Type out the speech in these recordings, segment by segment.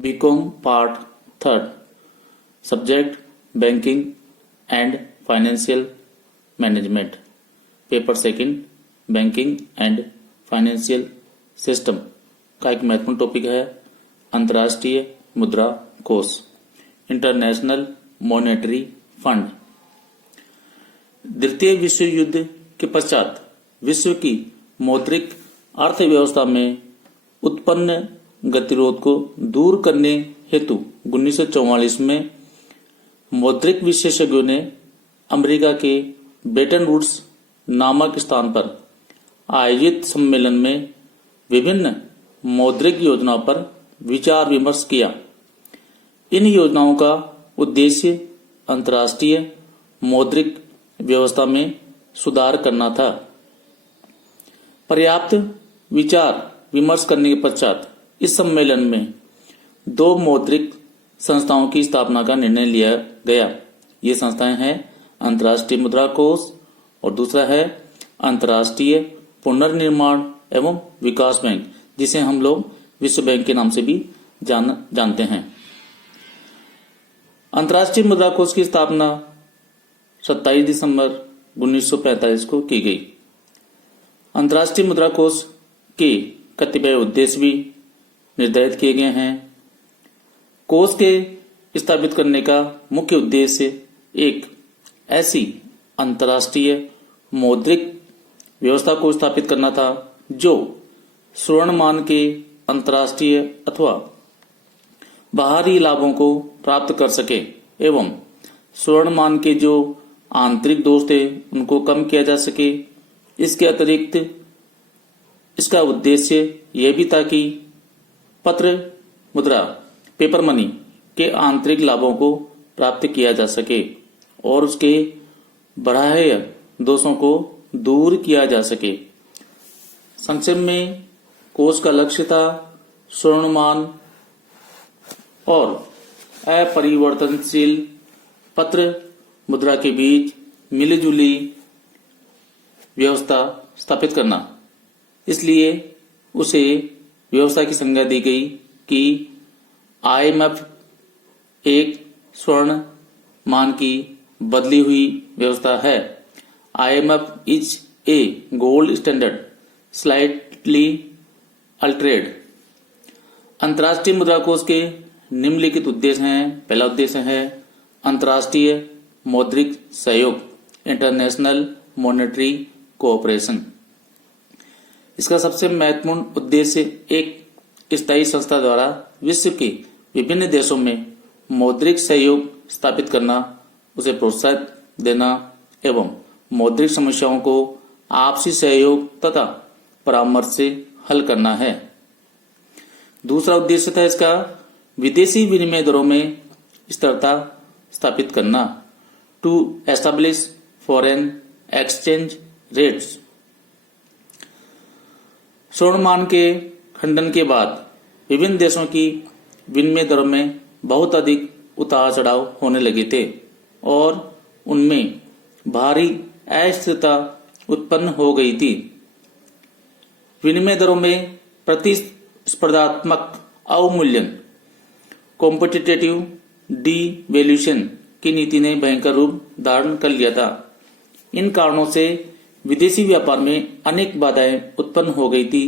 BCom part third subject banking and financial management paper second banking and financial system का एक महत्वपूर्ण topic है अंतर्राष्ट्रीय मुद्रा कोष इंटरनेशनल मॉनेटरी फंड। द्वितीय विश्व युद्ध के पश्चात विश्व की मौद्रिक अर्थव्यवस्था में उत्पन्न गतिरोध को दूर करने हेतु 1944 में मौद्रिक विशेषज्ञों ने अमेरिका के ब्रेटन वुड्स नामक स्थान पर आयोजित सम्मेलन में विभिन्न मौद्रिक योजनाओं पर विचार विमर्श किया। इन योजनाओं का उद्देश्य अंतर्राष्ट्रीय मौद्रिक व्यवस्था में सुधार करना था। पर्याप्त विचार विमर्श करने के पश्चात इस सम्मेलन में दो मौद्रिक संस्थाओं की स्थापना का निर्णय लिया गया। ये संस्थाएं हैं अंतर्राष्ट्रीय मुद्रा कोष और दूसरा है अंतर्राष्ट्रीय पुनर्निर्माण एवं विकास बैंक, जिसे हम लोग विश्व बैंक के नाम से भी जानते हैं। अंतर्राष्ट्रीय मुद्रा कोष की स्थापना 27 दिसंबर 1945 को की गई। अंतर्राष्ट्रीय मुद्रा कोष के कतिपय उद्देश्य भी निर्धारित किए गए हैं। कोष के स्थापित करने का मुख्य उद्देश्य एक ऐसी अंतर्राष्ट्रीय मौद्रिक व्यवस्था को स्थापित करना था जो स्वर्णमान के अंतर्राष्ट्रीय अथवा बाहरी लाभों को प्राप्त कर सके एवं स्वर्णमान के जो आंतरिक दोष थे उनको कम किया जा सके। इसके अतिरिक्त इसका उद्देश्य यह भी था कि पत्र मुद्रा पेपर मनी के आंतरिक लाभों को प्राप्त किया जा सके और उसके बढ़ाए दोषों को दूर किया जा सके। संक्षेप में कोष का लक्ष्य था स्वर्णमान और अपरिवर्तनशील पत्र मुद्रा के बीच मिलीजुली व्यवस्था स्थापित करना। इसलिए उसे व्यवस्था की संज्ञा दी गई कि IMF एक स्वर्ण मान की बदली हुई व्यवस्था है। IMF is a gold standard slightly अल्टरेड। अंतर्राष्ट्रीय मुद्रा कोष के निम्नलिखित उद्देश्य हैं। पहला उद्देश्य है अंतर्राष्ट्रीय मौद्रिक सहयोग इंटरनेशनल मॉनेटरी कोऑपरेशन। इसका सबसे महत्वपूर्ण उद्देश्य एक स्थायी संस्था द्वारा विश्व के विभिन्न देशों में मौद्रिक सहयोग स्थापित करना, उसे प्रोत्साहित देना एवं मौद्रिक समस्याओं को आपसी सहयोग तथा परामर्श से हल करना है। दूसरा उद्देश्य था इसका विदेशी विनिमय दरों में स्थिरता स्थापित करना, to establish foreign exchange rates. स्वर्णमान के खंडन के बाद विभिन्न देशों की विनिमय दरों में बहुत अधिक उतार चढ़ाव होने लगे थे और उनमें भारी अस्थिरता उत्पन्न हो गई थी। विनिमय दरों में प्रतिस्पर्धात्मक अवमूल्यन कॉम्पिटिटिव डीवैल्यूएशन की नीति ने भयंकर रूप धारण कर लिया था। इन कारणों से विदेशी व्यापार में अनेक बाधाएं उत्पन्न हो गई थी,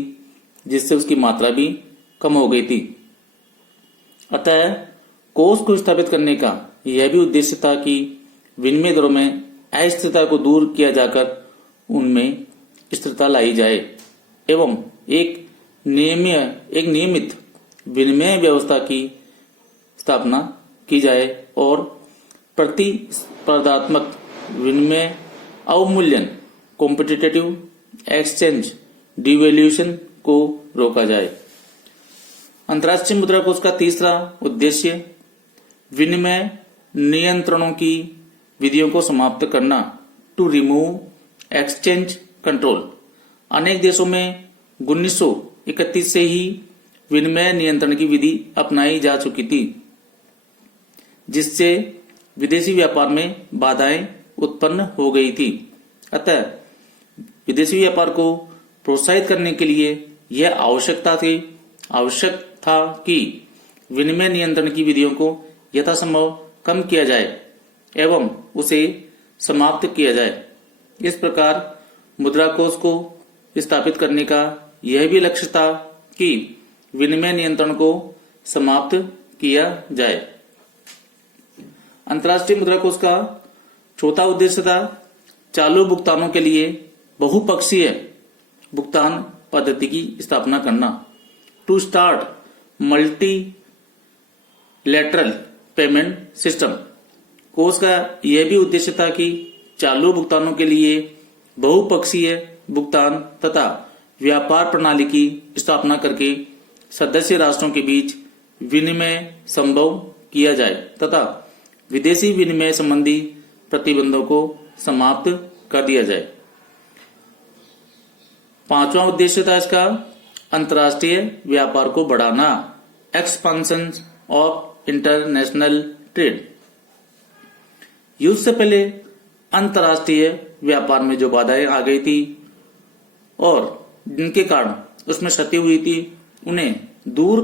जिससे उसकी मात्रा भी कम हो गई थी। अतः कोष को स्थापित करने का यह भी उद्देश्य था कि विनिमय दरों में अस्थिरता को दूर किया जाकर उनमें स्थिरता लाई जाए एवं एक नियमित विनिमय व्यवस्था की स्थापना की जाए और प्रतिस्पर्धात्मक विनिमय अवमूल्यन कॉम्पिटिटिव एक्सचेंज डिवैल्यूएशन को रोका जाए। अंतर्राष्ट्रीय मुद्रा कोष का तीसरा उद्देश्य विनिमय नियंत्रणों की विधियों को समाप्त करना, टू रिमूव एक्सचेंज कंट्रोल। अनेक देशों में 1931 से ही विनिमय नियंत्रण की विधि अपनाई जा चुकी थी, जिससे विदेशी व्यापार में बाधाएं उत्पन्न हो गई थी। अतः विदेशी व्यापार को प्रोत्साहित करने के लिए यह आवश्यक था कि विनिमय नियंत्रण की विधियों को यथासंभव कम किया जाए एवं उसे समाप्त किया जाए। इस प्रकार मुद्रा कोष को स्थापित करने का यह भी लक्ष्य था कि विनिमय नियंत्रण को समाप्त किया जाए। अंतर्राष्ट्रीय मुद्रा कोष का चौथा उद्देश्य था चालू भुगतानों के लिए बहुपक्षीय भुगतान पद्धति की स्थापना करना। To start multilateral payment system. कोष का यह भी उद्देश्य था कि चालू भुगतानों के लिए बहुपक्षीय भुगतान तथा व्यापार प्रणाली की स्थापना करके सदस्य राष्ट्रों के बीच विनिमय संभव किया जाए तथा विदेशी विनिमय संबंधी प्रतिबंधों को समाप्त कर दिया जाए। पांचवा उद्देश्य था इसका अंतर्राष्ट्रीय व्यापार को बढ़ाना, एक्सपांशन ऑफ इंटरनेशनल ट्रेड। युद्ध से पहले अंतर्राष्ट्रीय व्यापार में जो बाधाएं आ गई थी और जिनके कारण उसमें क्षति हुई थी, उन्हें दूर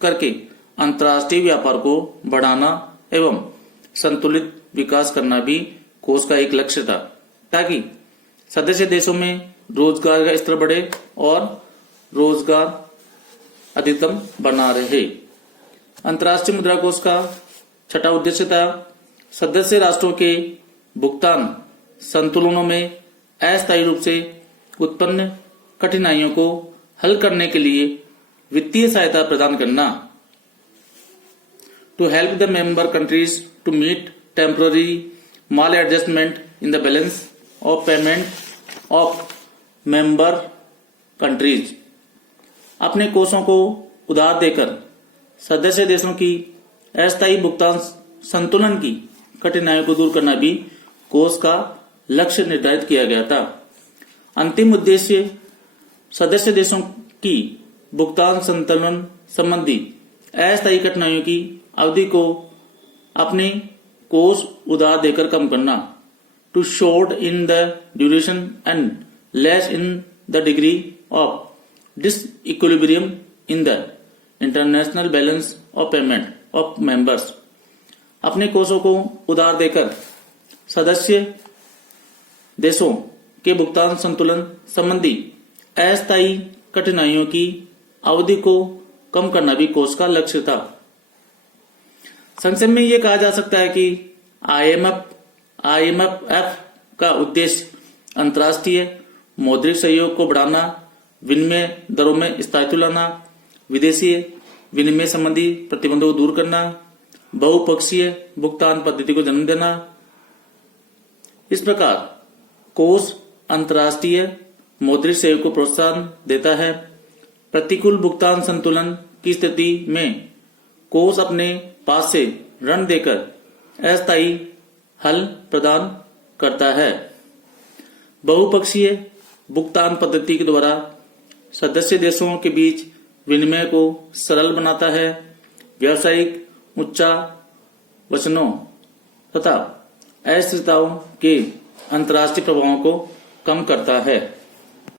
करके अंतर्राष्ट्रीय व्यापार को बढ़ाना एवं संतुलित विकास करना भी कोष का एक लक्ष्य था, ताकि सदस्य देशों में रोजगार का स्तर बढ़े और रोजगार अधिकतम बना रहे। अंतर्राष्ट्रीय मुद्रा कोष का छठा उद्देश्य था सदस्य राष्ट्रों के भुगतान संतुलनों में अस्थायी रूप से उत्पन्न कठिनाइयों को हल करने के लिए वित्तीय सहायता प्रदान करना। To help the member countries to meet temporary maladjustment in the balance of payment of member countries. अपने कोषों को उधार देकर सदस्य देशों की अस्थायी भुगतान संतुलन की कठिनाइयों को दूर करना भी कोष का लक्ष्य निर्धारित किया गया था। अंतिम उद्देश्य सदस्य देशों की भुगतान संतुलन संबंधी अस्थायी कठिनाइयों की अवधि को अपने कोष उधार देकर कम करना। To shorten the duration and lessen the degree of disequilibrium in the international balance of payment of members. अपने कोषों को उधार देकर सदस्य देशों के भुगतान संतुलन संबंधी अस्थायी कठिनाइयों की अवधि को कम करना भी कोष का लक्ष्य था। संक्षेप में यह कहा जा सकता है कि आईएमएफ का उद्देश्य अंतर्राष्ट्रीय मौद्रिक सहयोग को बढ़ाना, विनिमय दरों में स्थायित्व लाना, विदेशी विनिमय संबंधी प्रतिबंधों को दूर करना, बहुपक्षीय भुगतान पद्धति को जन्म देना। इस प्रकार कोष अंतर्राष्ट्रीय मौद्रिक सहयोग को प्रोत्साहन देता है। प्रतिकूल भुगतान संतुलन की स्थिति में कोष अपने पास से ऋण देकर अस्थायी हल प्रदान करता है। बहुपक्षीय भुगतान पद्धति के द्वारा सदस्य देशों के बीच विनिमय को सरल बनाता है, व्यावसायिक उच्चावचनों तथा अस्थिरताओं के अंतर्राष्ट्रीय प्रभावों को कम करता है।